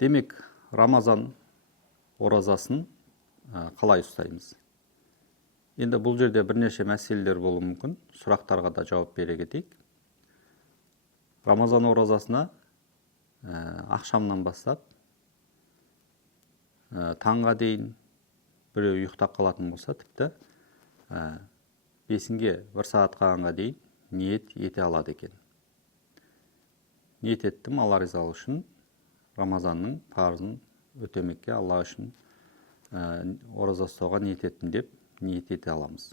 Демек, Рамазан оразасын қалай ұстаймыз? Енді бұл жерде бірнеше мәселелер болуы мүмкін. Сұрақтарға да жауап бере кетейік. Рамазан оразасына ақшамнан бастап таңға дейін біреу ұйықтап қалатын болса, тіпті 5-ге 1 сағат қалғанға дейін ниет ете алады екен. Ниет еттім Алла ризалығы үшін Рамазанның парызын өтемекке, Алла үшін ораза ұстауға ниет еттім деп ниет ете аламыз.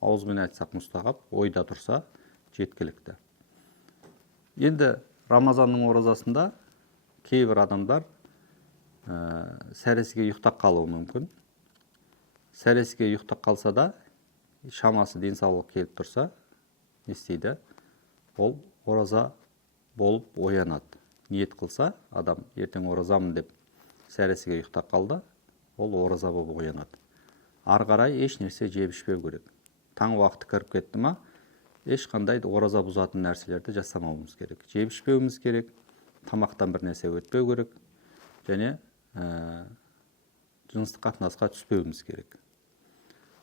Ауызбен айтсақ мұстағап, ойда тұрса жеткілікті. Енді Рамазанның оразасында кейбір адамдар сәресіге ұйықтап қалуы мүмкін. Сәресіге ұйықтап қалса да, шамасы денсаулық келіп тұрса, не істейді? Ол ораза болып оянады. Ниет қылса, адам ертең оразамын деп сәресіге ұйықтап қалды, ол ораза болып оянады. Ары қарай еш нәрсе жеп ішпеу керек. Таң уақыты кіріп кетті ма, ешқандай ораза бұзатын нәрселерді жасамауымыз керек. Жеп ішпеуіміз керек, тамақтан бір нәрсе өтпеу керек, және жыныстық қатынасқа түспеуіміз керек.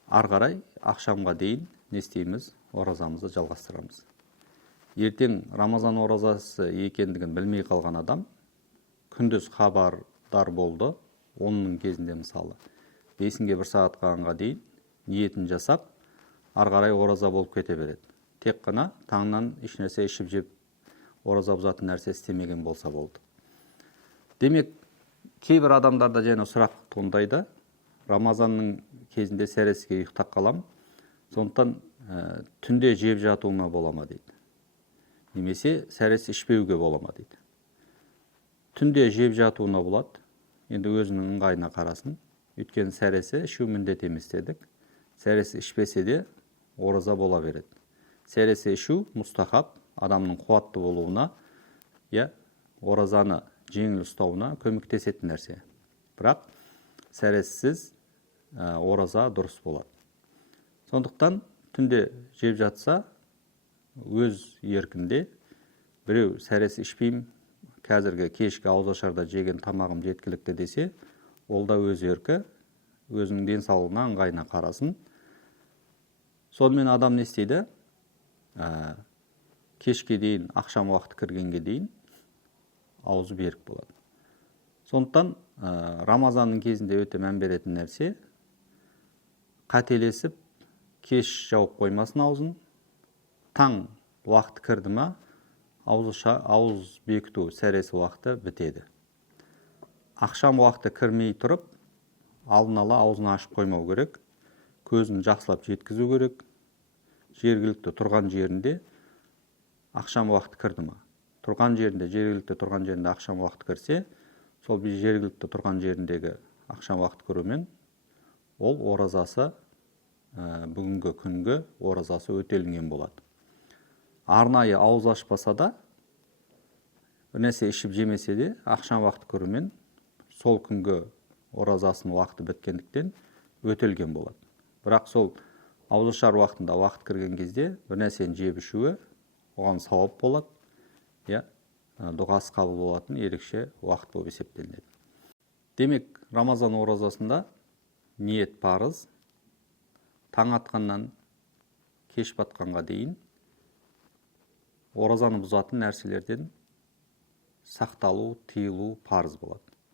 Ары қарай ақшамға дейін не істейміз? Оразамызды жалғастырамыз. Ертең Рамазан оразасы екендігін білмей қалған адам күндіз хабардар болды, оның кезінде мысалы 5-ге 1 сағат қалғанға дейін ниетін жасап, ары қарай ораза болып кете береді. Тек қана таңнан еш нәрсе ішіп жеп ораза бұзатын нәрсе істемеген болса болды. Демек, кейбір адамдарда және сұрақ туындайды. Рамазанның кезінде сәресіге ұйықтап қалам, сондықтан түнде жеп жатуыма бола ма дейді. Немесе сәресі ішпеуге бола ма дейді. Түнде жеп жатуына болады, енді өзінің ыңғайына қарасын. Өйткені сәресі ішу міндет емес дедік. Сәресі ішпесе де ораза бола береді. Сәресі ішу мұстахаб, адамның қуатты болуына, оразаны жеңіл ұстауына көмектесетін нәрсе. Бірақ сәресіз ораза дұрыс болады. Сондықтан түнде жеп жатса, өз еркінде біреу сәресі ішпеймін, қазіргі кешкі ауызашарда жеген тамағым жеткілікті десе, ол да өз еркі, өзінің денсаулығына, ыңғайына қарасын. Сонымен адам не істейді? Кешке дейін, ақшам уақыты кіргенге дейін аузы берік болады. Сондықтан Рамазанның кезінде өте мән беретін нәрсе, қателесіп, кеш жауып қоймасын аузын. Таң уақыт кірді ма, ауыз бекіту сәресі уақыты бітеді. Ақшам уақыты кірмей тұрып, алдын ала аузын ашып қоймау керек. Көзін жақсылап жеткізу керек. Жергілікті тұрған жерінде ақшам уақыты кірді ма? Жергілікті тұрған жерінде ақшам уақыты кірсе, сол жергілікті тұрған жеріндегі ақшам уақыты кірумен ол оразасы, бүгінгі күнгі оразасы өтелінген болады. Арнайы ауыз ашпаса да, бір нәрсе ішіп жемесе де, ақшам уақыты кірумен сол күнгі оразасының уақыты біткендіктен өтелген болады. Бірақ сол ауызашар уақытында уақыт кірген кезде бір нәрсені жеп ішуі оған сауап болады, дұғасы қабыл болатын ерекше уақыт болып есептелінеді. Демек, Рамазан оразасында ниет парыз, таң атқаннан кеш батқанға дейін оразаны бұзатын нәрселерден сақталу, тыйылу парыз болады.